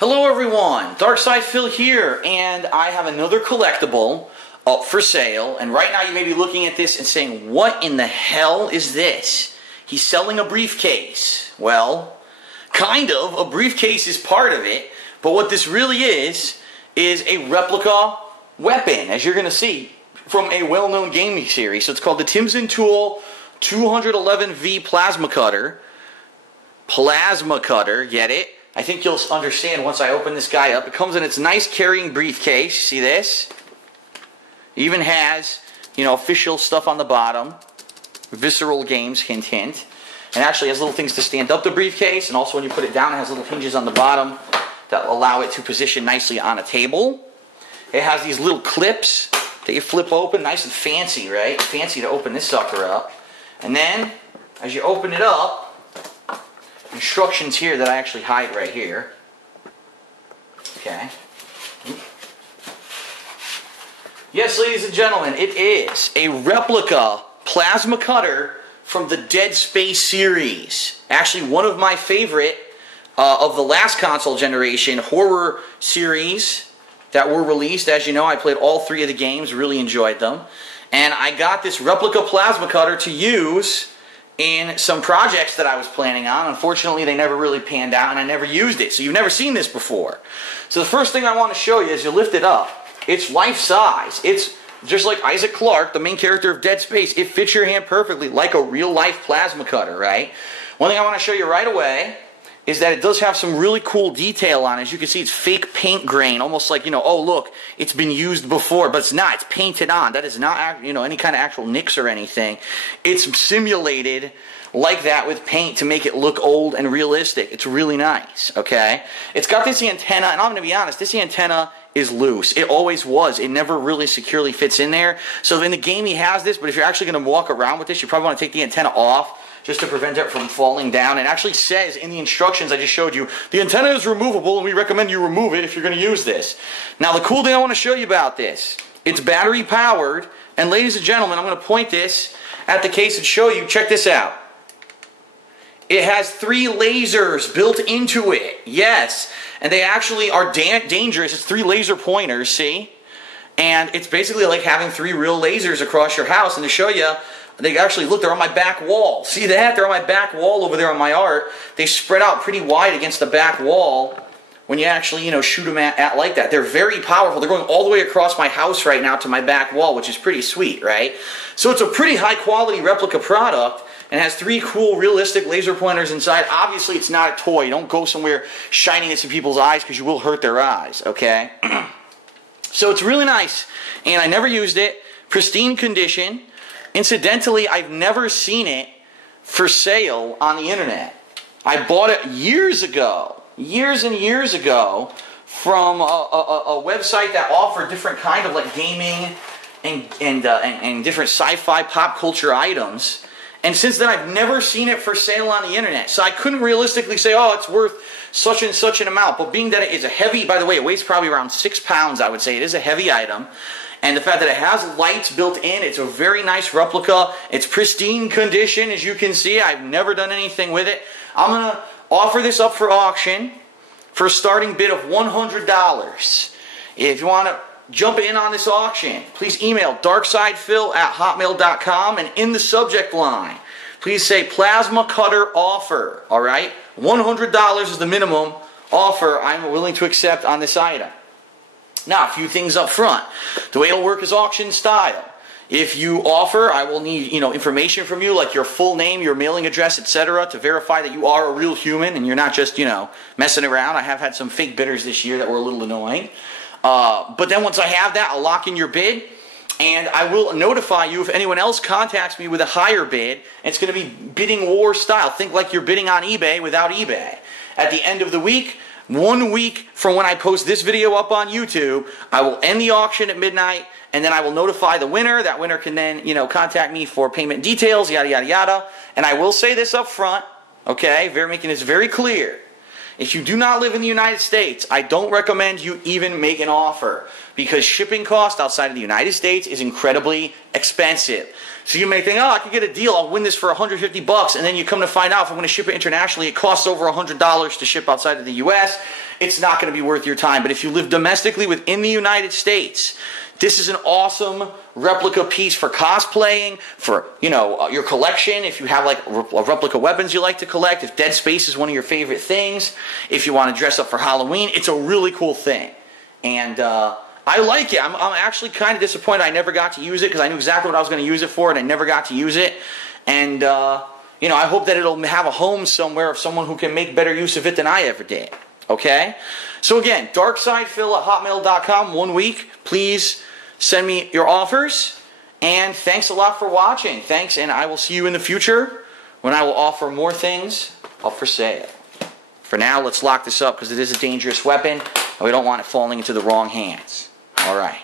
Hello everyone, darksydephil here, and I have another collectible up for sale. And right now you may be looking at this and saying, what in the hell is this? He's selling a briefcase. Well, kind of. A briefcase is part of it, but what this really is a replica weapon, as you're going to see, from a well-known gaming series. So it's called the Tim's & Tool 211V Plasma Cutter. Plasma Cutter, get it? I think you'll understand once I open this guy up. It comes in its nice carrying briefcase. See this? It even has, official stuff on the bottom. Visceral Games, hint, hint. And actually has little things to stand up the briefcase. And also when you put it down, it has little hinges on the bottom that allow it to position nicely on a table. It has these little clips that you flip open. Nice and fancy, right? Fancy to open this sucker up. And then, as you open it up, instructions here that I actually hide right here. Okay. Yes, ladies and gentlemen, it is a replica plasma cutter from the Dead Space series. Actually, one of my favorite of the last console generation horror series that were released. As you know, I played all three of the games, really enjoyed them. And I got this replica plasma cutter to use in some projects that I was planning on. Unfortunately, they never really panned out, and I never used it. So you've never seen this before. So the first thing I want to show you is you lift it up. It's life-size. It's just like Isaac Clarke, the main character of Dead Space. It fits your hand perfectly, like a real-life plasma cutter, right? One thing I want to show you right away is that it does have some really cool detail on it. As you can see, it's fake paint grain, almost like, oh, look, it's been used before, but it's not. It's painted on. That is not, any kind of actual nicks or anything. It's simulated like that with paint to make it look old and realistic. It's really nice, okay? It's got this antenna, and I'm going to be honest, this antenna is loose. It always was. It never really securely fits in there. So in the game he has this, but if you're actually going to walk around with this, you probably want to take the antenna off, just to prevent it from falling down. It actually says in the instructions I just showed you, the antenna is removable and we recommend you remove it if you're going to use this. Now the cool thing I want to show you about this, it's battery powered, and ladies and gentlemen, I'm going to point this at the case and show you, check this out. It has 3 lasers built into it, yes, and they actually are dangerous. It's 3 laser pointers, see? And it's basically like having 3 real lasers across your house. And to show you, they actually, look, they're on my back wall. See that? They're on my back wall over there on my art. They spread out pretty wide against the back wall when you actually, shoot them at like that. They're very powerful. They're going all the way across my house right now to my back wall, which is pretty sweet, right? So it's a pretty high-quality replica product and has 3 cool, realistic laser pointers inside. Obviously, it's not a toy. Don't go somewhere shining it in people's eyes because you will hurt their eyes, okay? So it's really nice, and I never used it. Pristine condition. Incidentally, I've never seen it for sale on the internet. I bought it years ago, years and years ago, from a website that offered different kind of like gaming and different sci-fi pop culture items. And since then, I've never seen it for sale on the internet. So I couldn't realistically say, oh, it's worth such and such an amount. But being that it is a heavy, by the way, it weighs probably around 6 pounds, I would say. It is a heavy item. And the fact that it has lights built in, it's a very nice replica. It's pristine condition, as you can see. I've never done anything with it. I'm going to offer this up for auction for a starting bid of $100. If you want to jump in on this auction, please email darksydephil@hotmail.com, and in the subject line, please say Plasma Cutter Offer, all right? $100 is the minimum offer I'm willing to accept on this item. Now, a few things up front. The way it'll work is auction style. If you offer, I will need, information from you, like your full name, your mailing address, etc., to verify that you are a real human and you're not just, messing around. I have had some fake bidders this year that were a little annoying. But then once I have that, I'll lock in your bid, and I will notify you if anyone else contacts me with a higher bid. It's going to be bidding war style. Think like you're bidding on eBay without eBay. At the end of the week, 1 week from when I post this video up on YouTube, I will end the auction at midnight, and then I will notify the winner. That winner can then, contact me for payment details, yada, yada, yada. And I will say this up front, okay, making this very clear. If you do not live in the United States, I don't recommend you even make an offer because shipping cost outside of the United States is incredibly expensive. So you may think, oh, I could get a deal, I'll win this for $150, and then you come to find out if I'm going to ship it internationally, it costs over $100 to ship outside of the US. It's not going to be worth your time. But if you live domestically within the United States, this is an awesome replica piece for cosplaying, for, your collection. If you have like replica weapons you like to collect, if Dead Space is one of your favorite things, if you want to dress up for Halloween, it's a really cool thing. And I like it. I'm actually kind of disappointed I never got to use it because I knew exactly what I was going to use it for, and I never got to use it. And I hope that it'll have a home somewhere of someone who can make better use of it than I ever did. Okay? So again, darksydephil@hotmail.com, 1 week. Please send me your offers. And thanks a lot for watching. Thanks, and I will see you in the future when I will offer more things up for sale. For now, let's lock this up because it is a dangerous weapon, and we don't want it falling into the wrong hands. All right.